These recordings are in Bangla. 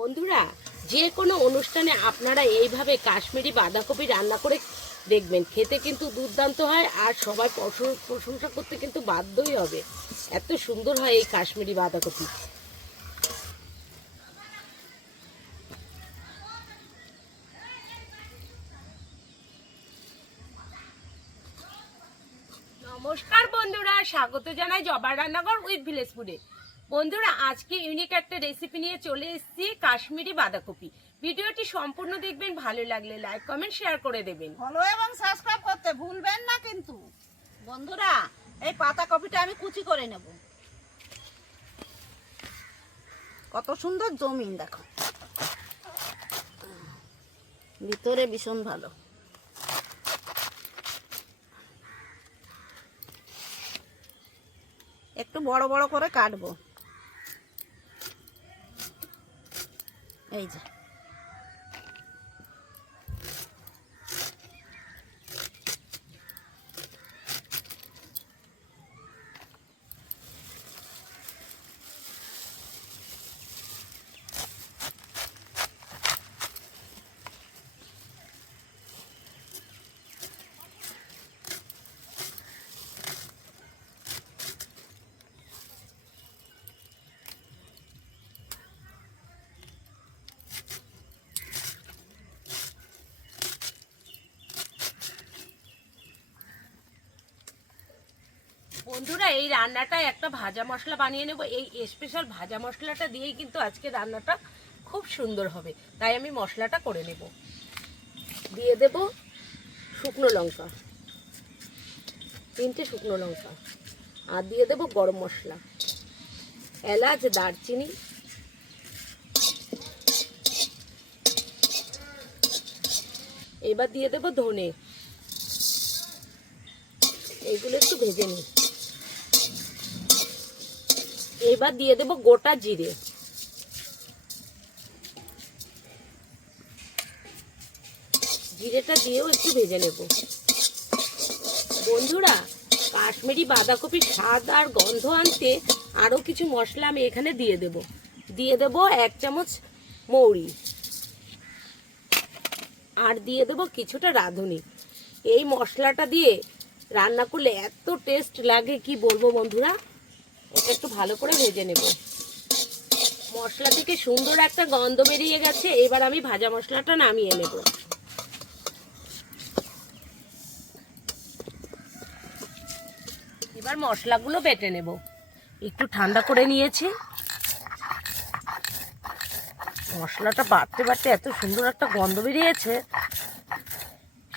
বন্ধুরা, যে কোনো অনুষ্ঠানে আপনারা এইভাবে কাশ্মীরি বাঁধাকপি রান্না করে দেখবেন, খেতে কিন্তু দুর্দান্ত হয় আর সবাই প্রশংসা করতে কিন্তু বাধ্যই হবে। এত সুন্দর হয় এই কাশ্মীরি বাঁধাকপি। নমস্কার বন্ধুরা, স্বাগত জানাই জবার রান্নাঘর উইথ ভিলেজ ফুডে। বন্ধুরা, আজকে ইউনিক একটা রেসিপি নিয়ে চলে এসেছি, কাশ্মীরি বাঁধাকপি। ভিডিওটি সম্পূর্ণ দেখবেন, ভালো লাগলে লাইক কমেন্ট শেয়ার করে দেবেন। ফলো এবং সাবস্ক্রাইব করতে ভুলবেন না কিন্তু। বন্ধুরা, এই পাতাকপিটা আমি কুচি করে নেব। কত সুন্দর জমিন দেখো, ভিতরে ভীষণ ভালো। একটু বড় বড় করে কাটবো। এই যে বন্ধুরা, এই রান্নাটা একটা ভাজা মশলা বানিয়ে নেব। এই স্পেশাল ভাজা মশলাটা দিয়েই কিন্তু আজকে রান্নাটা খুব সুন্দর হবে, তাই আমি মশলাটা করে নেব। দিয়ে দেব শুকনো লঙ্কা, 3টে শুকনো লঙ্কা, আর দিয়ে দেব গরম মশলা, এলাচ, দারচিনি, এবার দিয়ে দেব ধনে। এইগুলো একটু ভেজে নিই। এবার দিয়ে দেব গোটা জিরে, জিরেটা দিয়েও একটু ভেজে নেব। বন্ধুরা, কাশ্মীরি বাঁধাকপির স্বাদ আর গন্ধ আনতে আরও কিছু মশলা আমি এখানে দিয়ে দেব। 1 চামচ মৌরি, আর দিয়ে দেব কিছুটা রাঁধুনি। এই মশলাটা দিয়ে রান্না করলে এত টেস্ট লাগে কি বলবো বন্ধুরা। এটা একটু ভালো করে ভেজে নেব। মশলা থেকে সুন্দর একটা গন্ধ বেরিয়ে গেছে। এবার আমি ভাজা মশলাটা নামিয়ে নেব। এবার মশলাগুলো বেটে নেব। একটু ঠান্ডা করে নিয়েছি। মশলাটা বাটতে বাটতে এত সুন্দর একটা গন্ধ বেরিয়েছে,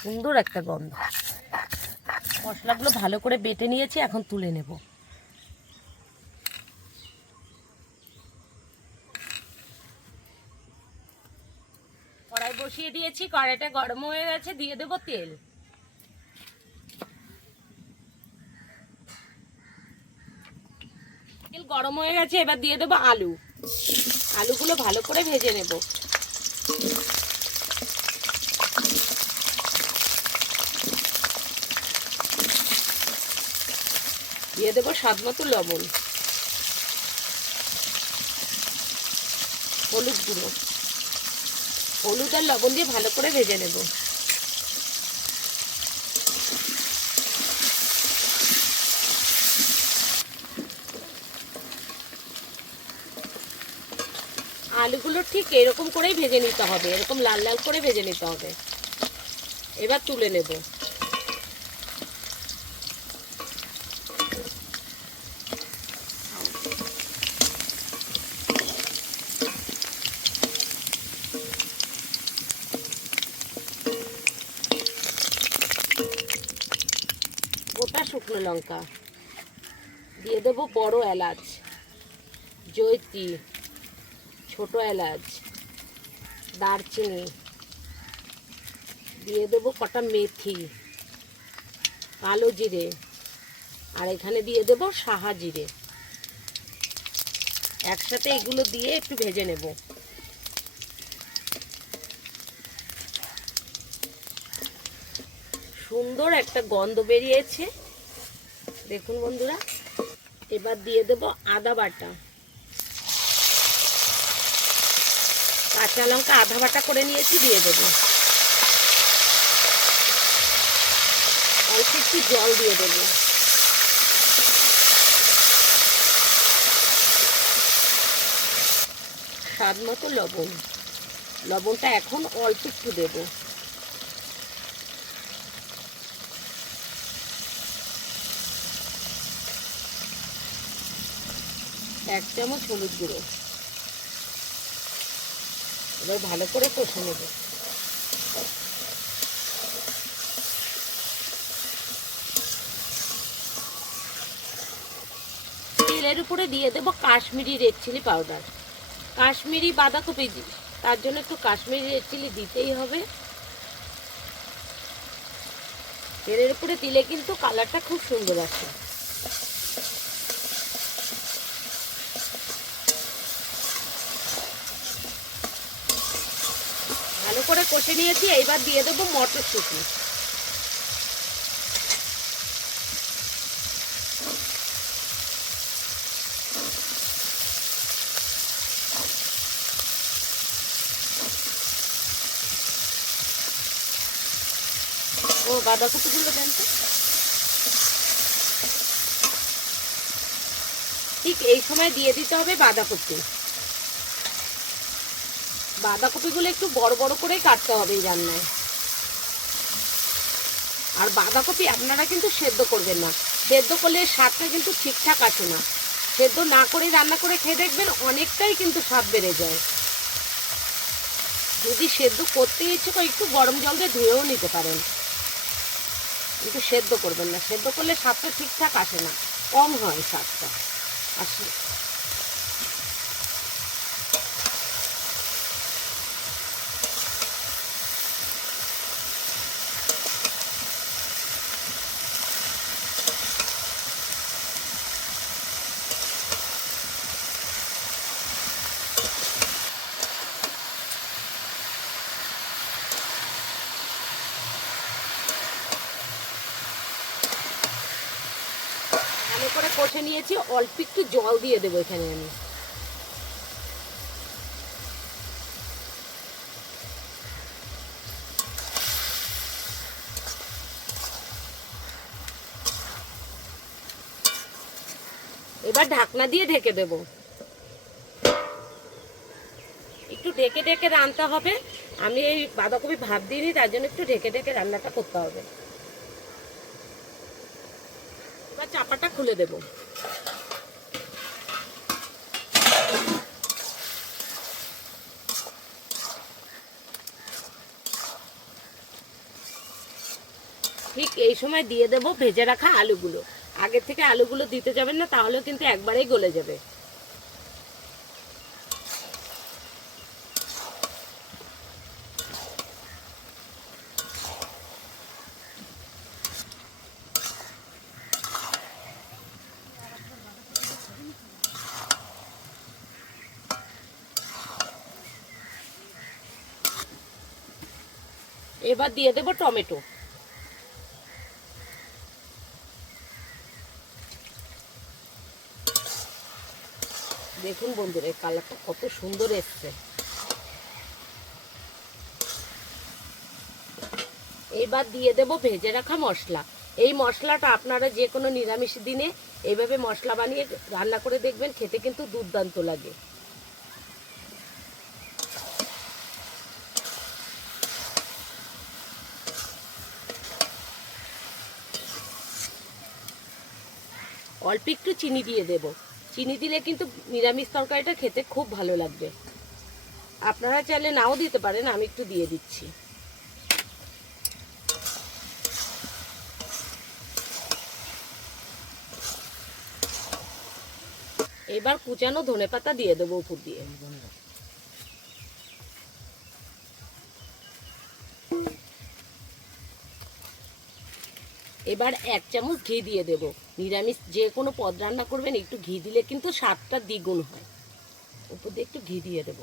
সুন্দর একটা গন্ধ। মশলাগুলো ভালো করে বেটে নিয়েছি, এখন তুলে নেব। কড়াই বসিয়ে দিয়েছি, কড়াইটা গরম হয়ে গেছে, দিয়ে দেব তেল। তেল গরম হয়ে গেছে, এবার দিয়ে দেব আলু। আলুগুলো ভালো করে ভেজে নেব। দিয়ে দেব স্বাদ মতো লবণ, হলুদ গুঁড়ো, হলুদ আর লবণ দিয়ে ভালো করে ভেজে নেব। আলুগুলো ঠিক এরকম করেই ভেজে নিতে হবে, এরকম লাল লাল করে ভেজে নিতে হবে। এবার তুলে নেব। গোটা শুকনো লঙ্কা দিয়ে দেবো, বড় এলাচ, জয়ত্রী, ছোট এলাচ, দারচিনি, দিয়ে দেবো কটা মেথি, কালো জিরে, আর এখানে দিয়ে দেবো সাহা জিরে। একসাথে এগুলো দিয়ে একটু ভেজে নেব। সুন্দর একটা গন্ধ বেরিয়েছে, দেখুন বন্ধুরা। এবার দিয়ে দেব আদা বাটা, কাঁচা লঙ্কা আধা বাটা করে নিয়েছি, দিয়ে দেবো। অল্প একটু জল দিয়ে দেবো। স্বাদ মতো লবণ, লবণটা এখন অল্প একটু দেবো। এক চামচ হলুদ গুঁড়ো। এবার ভালো করে কষে নেব। তেলের উপরে দিয়ে দেবো Kashmiri red chilli powder. Kashmiri বাঁধাকপি, তার জন্য একটু কাশ্মীরি রেড চিলি দিতেই হবে। তেলের উপরে দিলে কিন্তু কালারটা খুব সুন্দর আসে। ভালো করে কষে নিয়েছি, এইবার দিয়ে দেবো মটরশুঁটি। ও বাঁধাকপিগুলো দেন তো। ঠিক এই সময় দিয়ে দিতে হবে বাঁধাকপি। বাঁধাকপিগুলো একটু বড় বড় করেই কাটতে হবে এই রান্নায়। আর বাঁধাকপি আপনারা কিন্তু সেদ্ধ করবেন না, সেদ্ধ করলে স্বাদটা কিন্তু ঠিকঠাক আসে না। সেদ্ধ না করে রান্না করে খেয়ে দেখবেন অনেকটাই কিন্তু স্বাদ বেড়ে যায়। যদি সেদ্ধ করতে ইচ্ছে করে একটু গরম জল দিয়ে ধুয়েও নিতে পারেন, কিন্তু সেদ্ধ করবেন না। সেদ্ধ করলে স্বাদটা ঠিকঠাক আসে না, কম হয় স্বাদটা আসে। ভালো করে কষে নিয়েছি, অল্প একটু জল দিয়ে দেবো এখানে আমি। এবার ঢাকনা দিয়ে ঢেকে দেব। একটু ঢেকে ঢেকে রান্না হবে। আমি এই বাঁধাকপি ভাত দিইনি, তার জন্য একটু ঢেকে ঢেকে রান্নাটা করতে হবে। এবার চাপাটা খুলে দেব। ঠিক এই সময় দিয়ে দেব ভেজে রাখা আলুগুলো। আগে থেকে আলুগুলো দিতে যাবেন না, তাহলেও কিন্তু একবারেই গলে যাবে। এবার দিয়ে দেব টমেটো। দেখুন বন্ধুরা, এই কালারটা কত সুন্দর এসছে। এবার দিয়ে দেব ভেজে রাখা মশলা। এই মশলাটা আপনারা যে কোনো নিরামিষ দিনে এইভাবে মশলা বানিয়ে রান্না করে দেখবেন, খেতে কিন্তু দুর্দান্ত লাগে। অল্প একটু চিনি দিয়ে দেব। চিনি দিলে কিন্তু নিরামিষ তরকারিটা খেতে খুব ভালো লাগবে। আপনারা চাইলে নাও দিতে পারেন, আমি একটু দিয়ে দিচ্ছি। এবার কুচানো ধনেপাতা দিয়ে দেবো উপর দিয়ে। এবার 1 চামচ ঘি দিয়ে দেব। নিরামিষ যে কোনো পদ রান্না করবেন একটু ঘি দিলে কিন্তু স্বাদটা দ্বিগুণ হয়। উপর দিয়ে একটু ঘি দিয়ে দেব।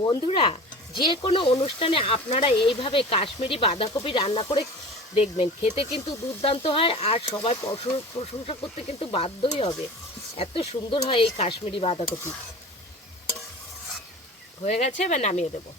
বন্ধুরা, যে কোনো অনুষ্ঠানে আপনারা এইভাবে কাশ্মীরি বাঁধাকপি রান্না করে দেখবেন, খেতে কিন্তু দুর্দান্ত হয় আর সবাই প্রশংসা করতে কিন্তু বাধ্যই হবে। এত সুন্দর হয় এই কাশ্মীরি বাঁধাকপি। হয়ে গেছে, এবার নামিয়ে দেবো।